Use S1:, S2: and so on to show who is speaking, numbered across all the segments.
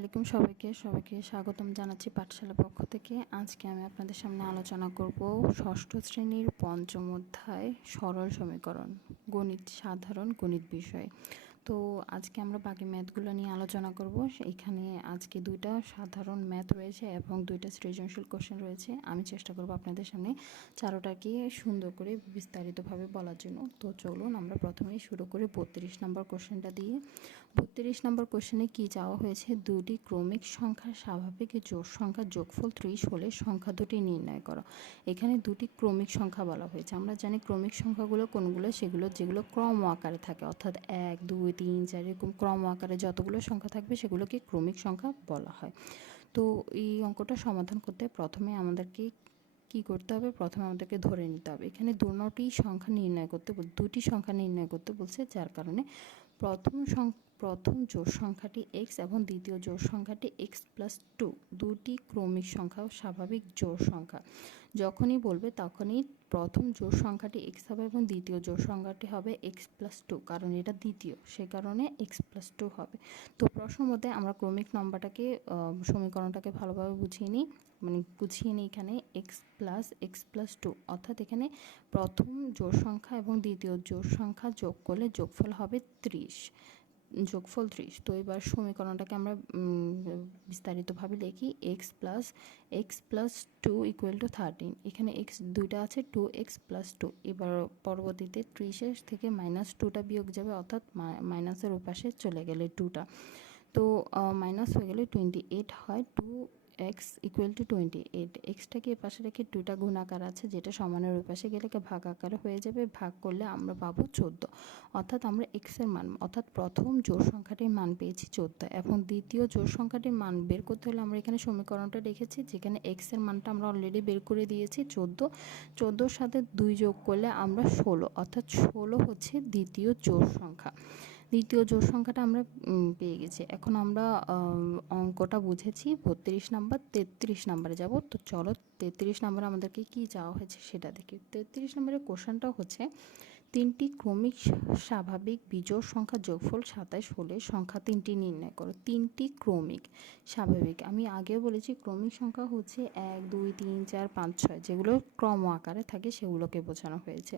S1: আসসালামাইকুম সবাইকে সবাইকে স্বাগতম জানাচ্ছি পাঠশালা পক্ষ থেকে। আজকে আমি আপনাদের সামনে আলোচনা করব ষষ্ঠ শ্রেণির পঞ্চম অধ্যায় সরল সমীকরণ, গণিত সাধারণ গণিত বিষয়। তো আজকে আমরা বাকি ম্যাথগুলো নিয়ে আলোচনা করব। এখানে আজকে দুইটা সাধারণ ম্যাথ রয়েছে এবং দুইটা সৃজনশীল কোশ্চেন রয়েছে। আমি চেষ্টা করব আপনাদের সামনে চারোটাকে সুন্দর করে বিস্তারিতভাবে বলার জন্য। তো চলুন আমরা প্রথমেই শুরু করি বত্রিশ নম্বর কোশ্চেনটা দিয়ে। বত্রিশ নম্বর কোশ্চেনে কি চাওয়া হয়েছে? দুটি ক্রমিক সংখ্যার স্বাভাবিক জোড় সংখ্যার যোগফল ত্রিশ হলে সংখ্যা দুটি নির্ণয় করো। এখানে দুটি ক্রমিক সংখ্যা বলা হয়েছে। আমরা জানি ক্রমিক সংখ্যাগুলো কোনগুলো? সেগুলো যেগুলো ক্রম আকারে থাকে, অর্থাৎ এক, দুই তিন, চার, এরকম ক্রম আকারে যতগুলো সংখ্যা থাকবে সেগুলোকে ক্রমিক সংখ্যা বলা হয়। তো এই অঙ্কটা সমাধান করতে প্রথমে আমাদেরকে কি করতে হবে? প্রথমে আমাদেরকে ধরে নিতে হবে। এখানে দু নটি সংখ্যা নির্ণয় করতে দুটি সংখ্যা নির্ণয় করতে বলছে, যার কারণে প্রথম প্রথম জোড় সংখ্যাটি এক্স এবং দ্বিতীয় জোড় সংখ্যাটি এক্স প্লাস টু দুটি ক্রমিক সংখ্যা স্বাভাবিক জোড় সংখ্যা। যখনই বলবে তখনই প্রথম জোড় সংখ্যাটি এক্স হবে এবং দ্বিতীয় জোড় সংখ্যাটি হবে এক্স প্লাস টু কারণ এটা দ্বিতীয়, সে কারণে এক্স প্লাস টু হবে। তো প্রশ্ন মধ্যে আমরা ক্রমিক নম্বরটাকে সমীকরণটাকে ভালোভাবে বুঝিয়ে নিই মানে গুছিয়ে নিই এখানে x plus x plus two অর্থাৎ এখানে প্রথম জোড় সংখ্যা এবং দ্বিতীয় জোড় সংখ্যা যোগ করলে যোগফল হবে ত্রিশ। যোগফল ত্রিশ। তো এবার সমীকরণটাকে আমরা বিস্তারিতভাবে লিখি x plus x plus two equal to thirteen. এখানে এক্স দুইটা আছে, টু এক্স প্লাস টু। এবার পরবর্তীতে ত্রিশের থেকে মাইনাস টুটা বিয়োগ যাবে, অর্থাৎ মাইনাসের ওপাশে চলে গেলে টুটা। তো মাইনাস হয়ে গেলে টোয়েন্টি। এইট হয় two x equal to twenty eight এক্সটাকে এ পাশে রেখে টুটা গুণ আকার আছে, যেটা সমানের ওই পাশে গেলে ভাগ আকারে হয়ে যাবে, ভাগ করলে আমরা পাবো চোদ্দ। অর্থাৎ আমরা এক্সের মান, অর্থাৎ প্রথম জোড় সংখ্যাটির মান পেয়েছি চোদ্দ। এবং দ্বিতীয় জোড় সংখ্যাটির মান বের করতে হলে আমরা এখানে সমীকরণটা রেখেছি, যেখানে এক্সের মানটা আমরা অলরেডি বের করে দিয়েছি চোদ্দ। চোদ্দোর সাথে দুই যোগ করলে আমরা ষোলো, অর্থাৎ ষোলো হচ্ছে দ্বিতীয় জোড় সংখ্যা। দ্বিতীয় জোড় সংখ্যাটা আমরা পেয়ে গেছি। এখন আমরা অঙ্কটা বুঝেছি, বত্রিশ নাম্বার, তেত্রিশ নাম্বারে যাব। তো চলো, তেত্রিশ নাম্বারে আমাদেরকে কি চাওয়া হয়েছে সেটা দেখি। তেত্রিশ নম্বরের কোশ্চেনটা হচ্ছে, তিনটি ক্রমিক স্বাভাবিক বিজোড় সংখ্যা যোগফল সাতাশ হলে সংখ্যা তিনটি নির্ণয় করো। তিনটি ক্রমিক স্বাভাবিক। আমি আগেও বলেছি, ক্রমিক সংখ্যা হচ্ছে এক, দুই, তিন, চার, পাঁচ, ছয়, যেগুলো ক্রম আকারে থাকে সেগুলোকে বোঝানো হয়েছে।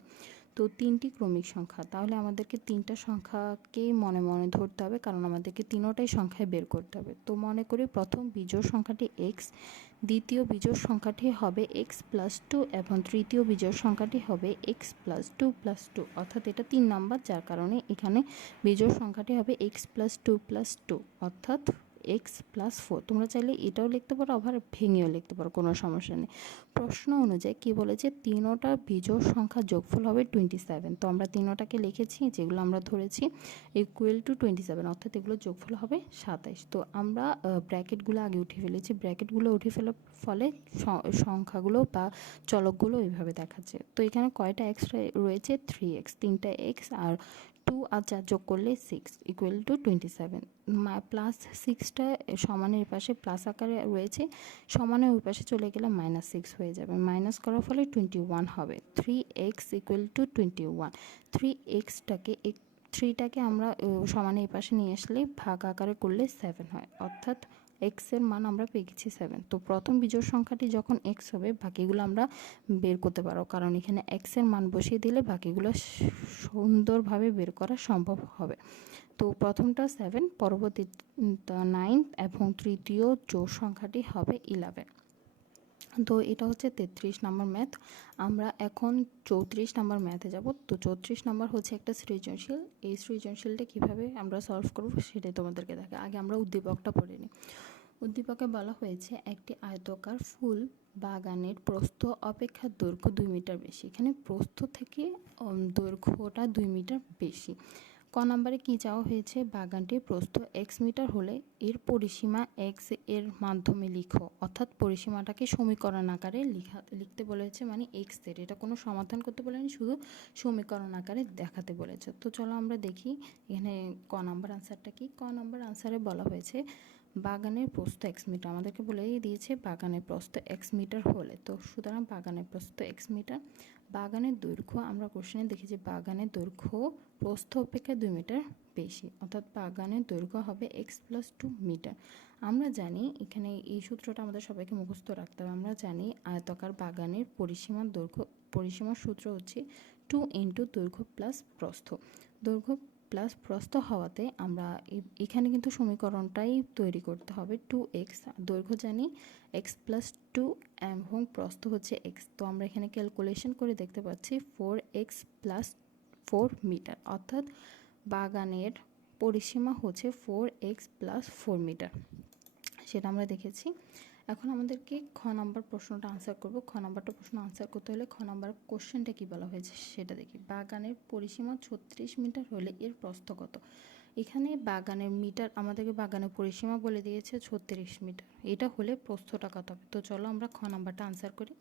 S1: তো তিনটি ক্রমিক সংখ্যা। তাহলে আমাদেরকে তিনটা সংখ্যাকেই মনে মনে ধরতে হবে, কারণ আমাদেরকে তিনোটাই সংখ্যায় বের করতে হবে। তো মনে করি প্রথম বিজোড় সংখ্যাটি এক্স দ্বিতীয় বিজোড় সংখ্যাটি হবে এক্স প্লাস টু এবং তৃতীয় বিজোড় সংখ্যাটি হবে x plus two plus two অর্থাৎ এটা তিন নাম্বার, যার কারণে এখানে বিজোড় সংখ্যাটি হবে x plus two plus two অর্থাৎ এক্স প্লাস ফোর তোমরা চাইলে এটাও লিখতে পারো, আবার ভেঙেও লিখতে পারো, কোনো সমস্যা নেই। প্রশ্ন অনুযায়ী কী বলেছে, তিনোটা বিজোড় সংখ্যা যোগফল হবে টোয়েন্টি সেভেন তো আমরা তিনোটাকে লিখেছি, যেগুলো আমরা ধরেছি ইকুয়াল টু টোয়েন্টি সেভেন অর্থাৎ এগুলো যোগফল হবে সাতাইশ। তো আমরা ব্র্যাকেটগুলো আগে উঠে ফেলেছি ব্র্যাকেটগুলো উঠে ফেলার ফলে সংখ্যাগুলো বা চলকগুলো এইভাবে দেখাচ্ছে। তো এখানে কয়টা এক্স রয়েছে? থ্রি এক্স তিনটা এক্স আর টু আর চার যোগ করলে six equal to twenty seven plus সিক্সটা সমানের পাশে প্লাস আকারে রয়েছে সমানের ওই পাশে চলে গেলে মাইনাস সিক্স হয়ে যাবে। মাইনাস করার ফলে টোয়েন্টি ওয়ান হবে three x equal to twenty one three এক্সটাকে থ্রিটাকে আমরা আহ, সমানে এই পাশে নিয়ে আসলে ভাগ আকারে করলে সেভেন হয়। অর্থাৎ এক্সের মান আমরা পেয়ে গেছি সেভেন তো প্রথম বিজোড় সংখ্যাটি যখন এক্স হবে, বাকিগুলো আমরা বের করতে পারো কারণ এখানে এক্সের মান বসিয়ে দিলে বাকিগুলো সুন্দরভাবে বের করা সম্ভব হবে। তো প্রথমটা সেভেন পরবর্তী নাইন এবং তৃতীয় জোড় সংখ্যাটি হবে ইলেভেন তো এটা হচ্ছে তেত্রিশ নম্বর ম্যাথ আমরা এখন চৌত্রিশ নম্বর ম্যাথে যাব। তো চৌত্রিশ নম্বর হচ্ছে একটা সৃজনশীল। এই সৃজনশীলটা কীভাবে আমরা সলভ করব সেটাই তোমাদেরকে দেখে আগে আমরা উদ্দীপকটা পড়ে নিই। উদ্দীপকে বলা হয়েছে, একটি আয়তকার ফুল বাগানের প্রস্থ অপেক্ষা দৈর্ঘ্য দুই মিটার বেশি। এখানে প্রস্থ থেকে দৈর্ঘ্যটা দুই মিটার বেশি। ক নম্বরে কী চাওয়া হয়েছে? বাগানটি প্রস্থ এক্স মিটার হলে এর পরিসীমা এক্সের মাধ্যমে লিখো। অর্থাৎ পরিসীমাটাকে সমীকরণ আকারে লিখা, লিখতে বলেছে মানে এক্সের। এটা কোনো সমাধান করতে বলেনি, শুধু সমীকরণ আকারে দেখাতে বলেছে। তো চলো আমরা দেখি এখানে ক নম্বর আনসারটা কি? ক নম্বর আনসারে বলা হয়েছে বাগানের প্রস্থ এক্স মিটার আমাদেরকে বলেই দিয়েছে বাগানের প্রস্থ এক্স মিটার হলে। তো সুতরাং বাগানের প্রস্থ এক্স মিটার বাগানের দৈর্ঘ্য, আমরা কোশ্চেনে দেখি যে বাগানের দৈর্ঘ্য প্রস্থ অপেক্ষা দুই মিটার বেশি, অর্থাৎ বাগানের দৈর্ঘ্য হবে এক্স প্লাস টু মিটার আমরা জানি এখানে এই সূত্রটা আমাদের সবাইকে মুখস্থ রাখতে হবে। আমরা জানি আয়তকার বাগানের পরিসীমার দৈর্ঘ্য, পরিসীমার সূত্র হচ্ছে টু ইন্টু দৈর্ঘ্য প্লাস প্রস্থ। দৈর্ঘ্য প্লাস প্রস্থ হওয়াতে আমরা এখানে কিন্তু সমীকরণটাই তৈরি করতে হবে টু এক্স দৈর্ঘ্য জানি এক্স প্লাস টু এবং প্রস্থ হচ্ছে এক্স তো আমরা এখানে ক্যালকুলেশন করে দেখতে পাচ্ছি four x plus four meter অর্থাৎ বাগানের পরিসীমা হচ্ছে four x plus four meter সেটা আমরা দেখেছি। এখন আমাদেরকে খ নাম্বার প্রশ্নটা আনসার করব। খ নাম্বারটা প্রশ্ন আনসার করতে হলে খ নাম্বার কোশ্চেনটা কী বলা হয়েছে সেটা দেখি। বাগানের পরিসীমা ছত্রিশ মিটার হলে এর প্রস্থ কত? এখানে বাগানের মিটার আমাদেরকে বাগানের পরিসীমা বলে দিয়েছে ছত্রিশ মিটার। এটা হলে প্রস্থটা কত হবে? তো চলো আমরা খ নাম্বারটা আনসার করি।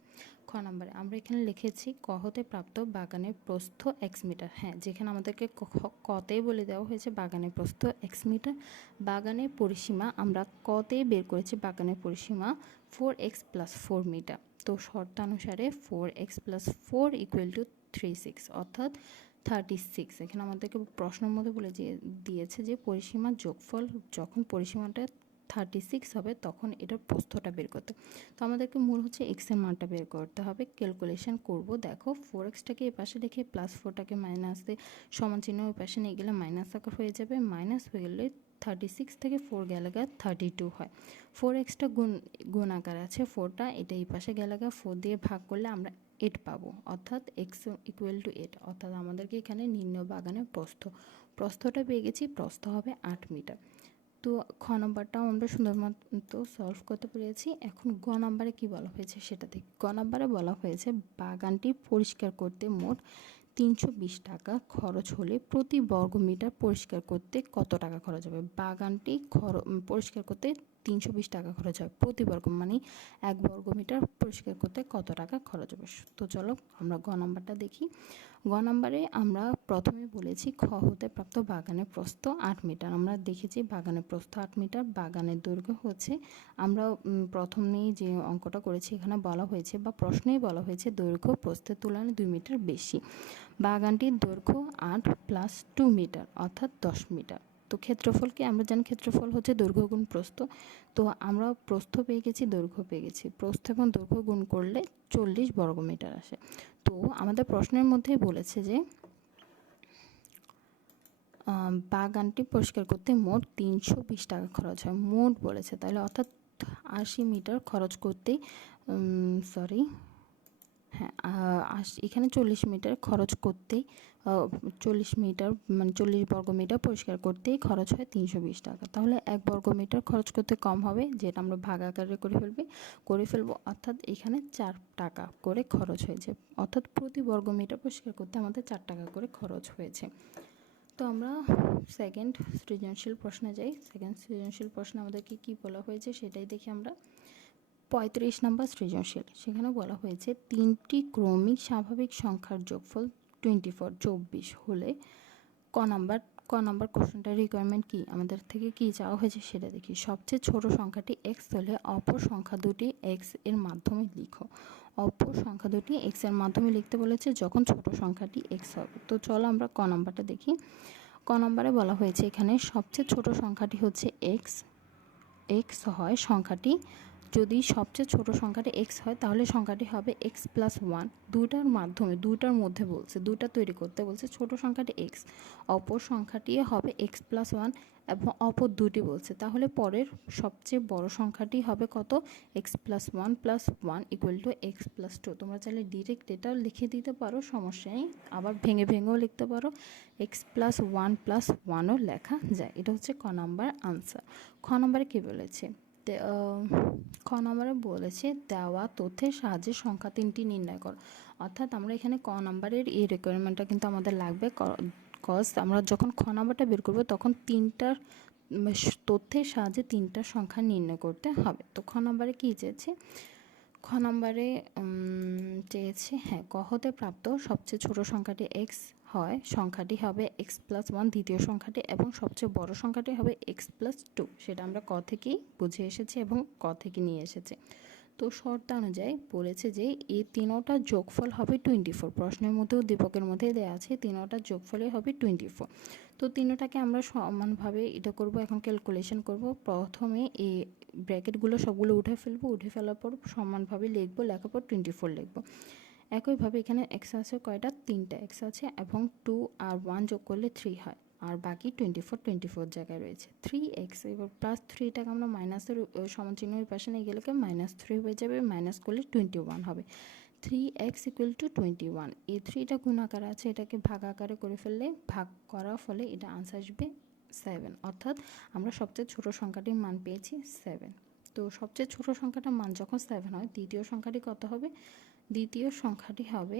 S1: খ নাম্বারে আমরা এখানে লিখেছি, ক হতে প্রাপ্ত বাগানের প্রস্থ এক্স মিটার। হ্যাঁ যেখানে আমাদেরকে ক- খ- কতেই বলে দেওয়া হয়েছে বাগানের প্রস্থ এক্স মিটার। বাগানের পরিসীমা আমরা কতেই বের করেছি? বাগানের পরিসীমা four x plus four meter. তো শর্তানুসারে four x plus four equal to three six অর্থাৎ থার্টি সিক্স এখানে আমাদেরকে প্রশ্নের মধ্যে বলে দিয়ে, দিয়েছে যে পরিসীমার যোগফল যখন পরিসীমাটা থার্টি সিক্স হবে তখন এটার প্রস্থটা বের করতে। তো আমাদেরকে মূল হচ্ছে এক্সের মানটা বের করতে হবে। ক্যালকুলেশন করব। দেখো ফোর এক্সটাকে এ পাশে রেখে প্লাস ফোরটাকে মাইনাস সমান চিহ্ন ওই পাশে নিয়ে গেলে মাইনাস আকার হয়ে যাবে। মাইনাস হয়ে গেলে থার্টি সিক্স থেকে ফোর গেলে গা থার্টি টু হয়। ফোর এক্সটা গুণ গুণ আকার আছে। ফোরটা এটা এই পাশে গেলে গা। ফোর দিয়ে ভাগ করলে আমরা এইট পাবো। অর্থাৎ এক্স ইকুয়াল টু এট অর্থাৎ আমাদেরকে এখানে নিম্ন বাগানের প্রস্থ। প্রস্থটা পেয়ে গেছি, প্রস্থ হবে আট মিটার। তো খ নম্বরটাও আমরা সুন্দর মতো সলভ করতে পেরেছি। এখন গ নম্বরে কী বলা হয়েছে সেটা দেখি। গ নম্বরে বলা হয়েছে বাগানটি পরিষ্কার করতে মোট তিনশো বিশ টাকা খরচ হলে প্রতি বর্গ মিটার পরিষ্কার করতে কত টাকা খরচ হবে? বাগানটি খর পরিষ্কার করতে তিনশো বিশ টাকা খরচ হবে প্রতি বর্গ মানে এক বর্গ মিটার পরিষ্কার করতে কত টাকা খরচ হবে? তো চলো আমরা গ নাম্বারটা দেখি। গ নম্বরে আমরা প্রথমে বলেছি খ হতে প্রাপ্ত বাগানের প্রস্থ আট মিটার। আমরা দেখেছি বাগানের প্রস্থ আট মিটার, বাগানের দৈর্ঘ্য হচ্ছে, আমরা প্রথমেই যে অঙ্কটা করেছি, এখানে বলা হয়েছে বা প্রশ্নেই বলা হয়েছে দৈর্ঘ্য প্রস্থের তুলনায় দুই মিটার বেশি। বাগানটির দৈর্ঘ্য আট প্লাস টু মিটার অর্থাৎ দশ মিটার তো ক্ষেত্রফলকে আমরা জানি ক্ষেত্রফল হচ্ছে দৈর্ঘ্য গুণ প্রস্থ। তো আমরা প্রস্থ পেয়ে গেছি, দৈর্ঘ্য পেয়ে গেছি। প্রস্থ এবং দৈর্ঘ্য গুণ করলে চল্লিশ বর্গমিটার আসে। তো আমাদের প্রশ্নের মধ্যেই বলেছে যে বাগানটি পরিষ্কার করতে মোট তিনশো বিশ টাকা খরচ হয়। মোট বলেছে, তাহলে অর্থাৎ আশি মিটার খরচ করতেই সরি হ্যাঁ এখানে চল্লিশ মিটার খরচ করতেই চল্লিশ মিটার মানে চল্লিশ বর্গ মিটার পরিষ্কার করতেই খরচ হয় তিনশো বিশ টাকা। তাহলে এক বর্গ মিটার খরচ করতে কম হবে, যেটা আমরা ভাগ আকারে করে ফেলবে, করে ফেলব, অর্থাৎ এখানে চার টাকা করে খরচ হয়েছে। অর্থাৎ প্রতি বর্গ মিটার পরিষ্কার করতে আমাদের চার টাকা করে খরচ হয়েছে। তো আমরা সেকেন্ড সৃজনশীল প্রশ্নে যাই। সেকেন্ড সৃজনশীল প্রশ্নে আমাদেরকে কী বলা হয়েছে সেটাই দেখি আমরা। পঁয়ত্রিশ নম্বর সৃজনশীল, সেখানে বলা হয়েছে, তিনটি ক্রমিক স্বাভাবিক সংখ্যার যোগফল টোয়েন্টি ফোর চব্বিশ হলে ক নাম্বার ক নাম্বার কোশ্চেনটার রিকোয়ারমেন্ট কী? আমাদের থেকে কী চাওয়া হয়েছে সেটা দেখি। সবচেয়ে ছোট সংখ্যাটি এক্স হলে অপর সংখ্যা দুটি এক্সের মাধ্যমে লিখো। অপর সংখ্যা দুটি এক্সের মাধ্যমে লিখতে বলেছে যখন ছোট সংখ্যাটি এক্স হবে তো চলো আমরা ক নাম্বারটা দেখি। ক নাম্বারে বলা হয়েছে এখানে সবচেয়ে ছোট সংখ্যাটি হচ্ছে এক্স এক্স হয় সংখ্যাটি। যদি সবচেয়ে ছোট সংখ্যাটি এক্স হয়, তাহলে সংখ্যাটি হবে এক্স প্লাস ওয়ান দুইটার মাধ্যমে, দুইটার মধ্যে বলছে, দুইটা তৈরি করতে বলছে ছোট সংখ্যাটি এক্স অপর সংখ্যাটি হবে এক্স প্লাস ওয়ান এবং অপর দুটি বলছে। তাহলে পরের সবচেয়ে বড় সংখ্যাটি হবে কত? X plus one plus one equal to x plus two তোমরা চাইলে ডিরেক্ট এটা লিখে দিতে পারো, সমস্যা নেই। আবার ভেঙে ভেঙেও লিখতে পারো। এক্স প্লাস ওয়ান প্লাস ওয়ানও লেখা যায়। এটা হচ্ছে ক নাম্বার আনসার খ নাম্বারে কী বলেছে? খ নম্বরে বলেছে, দেওয়া তথ্যের সাহায্যে সংখ্যা তিনটি নির্ণয় করো। অর্থাৎ আমরা এখানে ক নাম্বারের এই রিকোয়ারমেন্টটা কিন্তু আমাদের লাগবে। কজ আমরা যখন খ নাম্বারটা বের করব, তখন তিনটার তথ্যের সাহায্যে তিনটা সংখ্যা নির্ণয় করতে হবে। তো খ নাম্বারে কী চেয়েছে? খ নম্বরে চেয়েছে হ্যাঁ ক হতে প্রাপ্ত সবচেয়ে ছোট সংখ্যাটি এক্স হয়, সংখ্যাটি হবে এক্স প্লাস ওয়ান দ্বিতীয় সংখ্যাটি, এবং সবচেয়ে বড় সংখ্যাটি হবে এক্স প্লাস টু সেটা আমরা ক থেকেই বুঝে এসেছি এবং ক থেকে নিয়ে এসেছি। তো শর্ত অনুযায়ী বলেছে যে এই তিনোটা যোগফল হবে টোয়েন্টি ফোর প্রশ্নের মধ্যে দীপকের মধ্যে দেওয়া আছে, তিনোটা যোগফলে হবে টোয়েন্টি ফোর তো তিনোটাকে আমরা সমানভাবে এটা করব, এখন ক্যালকুলেশন করব। প্রথমে এই ব্র্যাকেটগুলো সবগুলো উঠে ফেলব, উঠে ফেলার পর সমানভাবে লিখব, লেখার পর টোয়েন্টি ফোর লিখব। একইভাবে এখানে এক্স আছে কয়টা? তিনটা এক্স আছে এবং টু আর ওয়ান যোগ করলে থ্রি হয়। আর বাকি টোয়েন্টি ফোর টোয়েন্টি ফোর জায়গায় রয়েছে। থ্রি এক্স এবার প্লাস থ্রিটাকে আমরা মাইনাসের সমান চিহ্ন ওই পাশে নিয়ে গেলে মাইনাস থ্রি হয়ে যাবে মাইনাস করলে টোয়েন্টি ওয়ান হবে। Three x equal to twenty one এই থ্রিটা গুণ আকারে আছে, এটাকে ভাগ আকারে করে ফেললে, ভাগ করার ফলে এটা আনসার আসবে সেভেন অর্থাৎ আমরা সবচেয়ে ছোট সংখ্যাটির মান পেয়েছি সেভেন তো সবচেয়ে ছোট সংখ্যাটার মান যখন সেভেন হয়, দ্বিতীয় সংখ্যাটি কত হবে? দ্বিতীয় সংখ্যাটি হবে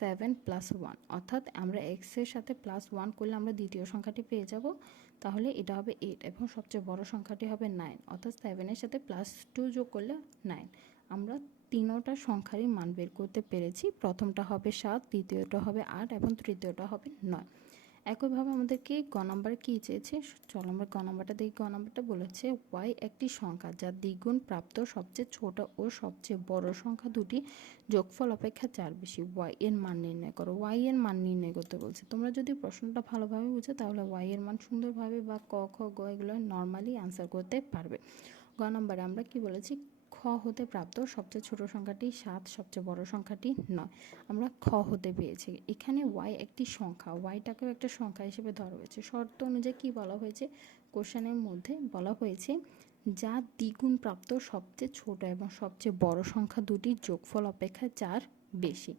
S1: সেভেন প্লাস ওয়ান। অর্থাৎ আমরা এক্সের সাথে প্লাস ওয়ান করলে আমরা দ্বিতীয় সংখ্যাটি পেয়ে যাব। তাহলে এটা হবে এইট এবং সবচেয়ে বড় সংখ্যাটি হবে নাইন। অর্থাৎ সেভেনের সাথে প্লাস টু যোগ করলে নাইন। আমরা তিনোটা সংখ্যারই মান বের করতে পেরেছি। প্রথমটা হবে সাত, দ্বিতীয়টা হবে আট এবং তৃতীয়টা হবে নয়। একইভাবে আমাদেরকে গ নাম্বার কী চেয়েছে? চলো আমরা গ নাম্বারটা দেখি। গ নাম্বারটা বলেছে, ওয়াই একটি সংখ্যা যা দ্বিগুণ প্রাপ্ত সবচেয়ে ছোট ও সবচেয়ে বড় সংখ্যা দুটি যোগফল অপেক্ষা চার বেশি। ওয়াই এর মান নির্ণয় করো। ওয়াই এর মান নির্ণয় করতে বলছে। তোমরা যদি প্রশ্নটা ভালোভাবে বুঝো, তাহলে ওয়াই এর মান সুন্দরভাবে বা ক, খ, গ এগুলো নর্মালি আনসার করতে পারবে। গ নাম্বারে আমরা কি বলেছি? খ হতে প্রাপ্ত সবচেয়ে ছোট সংখ্যাটি সাত, সবচেয়ে বড় সংখ্যাটি নয়। আমরা খ হতে পেয়েছি এখানে ওয়াই একটি সংখ্যা। ওয়াইটাকেও একটা সংখ্যা হিসেবে ধরা হয়েছে। শর্ত অনুযায়ী কী বলা হয়েছে? কোশ্চেনের মধ্যে বলা হয়েছে, যা দ্বিগুণ প্রাপ্ত সবচেয়ে ছোট এবং সবচেয়ে বড় সংখ্যা দুটি যোগফল অপেক্ষা চার বেশি।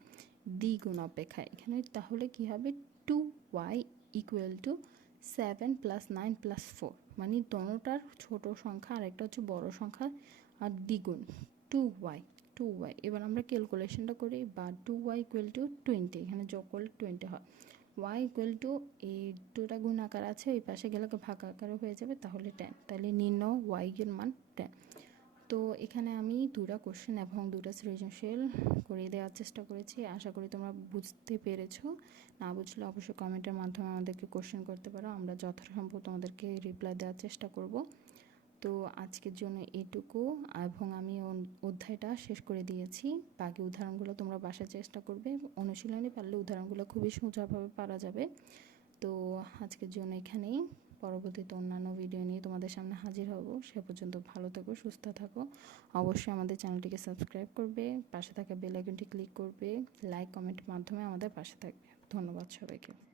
S1: দ্বিগুণ অপেক্ষা এখানে তাহলে কি হবে? Two y equal to seven plus nine plus four মানে দোনোটার ছোট সংখ্যা আর একটা হচ্ছে বড় সংখ্যা। আর দ্বিগুণ টু ওয়াই টু ওয়াই এবার আমরা ক্যালকুলেশনটা করি, বা two y equal to twenty এখানে যোগ করলে টোয়েন্টি হয়। ওয়াই ইকুয়াল টু এই দুটা গুণ আকার আছে এই পাশে গেলে ভাগ আকারে হয়ে যাবে, তাহলে টেন তাহলে নিম্ন এর মান টেন তো এখানে আমি দুটা কোশ্চেন এবং দুটা সৃজনশীল করে দেওয়ার চেষ্টা করেছি, আশা করি তোমরা বুঝতে পেরেছ। না বুঝলে অবশ্যই কমেন্টের মাধ্যমে আমাদেরকে কোশ্চেন করতে পারো, আমরা যথাসম্ভব তোমাদেরকে রিপ্লাই দেওয়ার চেষ্টা করব। তো আজকের জন্য এটুকু। এবং আমি অধ্যায়টা শেষ করে দিয়েছি। বাকি উদাহরণগুলো তোমরা বাসার চেষ্টা করবে। অনুশীলনে পারলে উদাহরণগুলো খুবই সোজাভাবে পারা যাবে। তো আজকের জন্য এখানেই। পরবর্তীতে অন্যান্য ভিডিও নিয়ে তোমাদের সামনে হাজির হব। সে পর্যন্ত ভালো থাকো, সুস্থ থাকো। অবশ্যই আমাদের চ্যানেলটিকে সাবস্ক্রাইব করবে, পাশে থাকা বেল আইকনটি ক্লিক করবে লাইক কমেন্টের মাধ্যমে আমাদের পাশে থাকবে। ধন্যবাদ সবাইকে।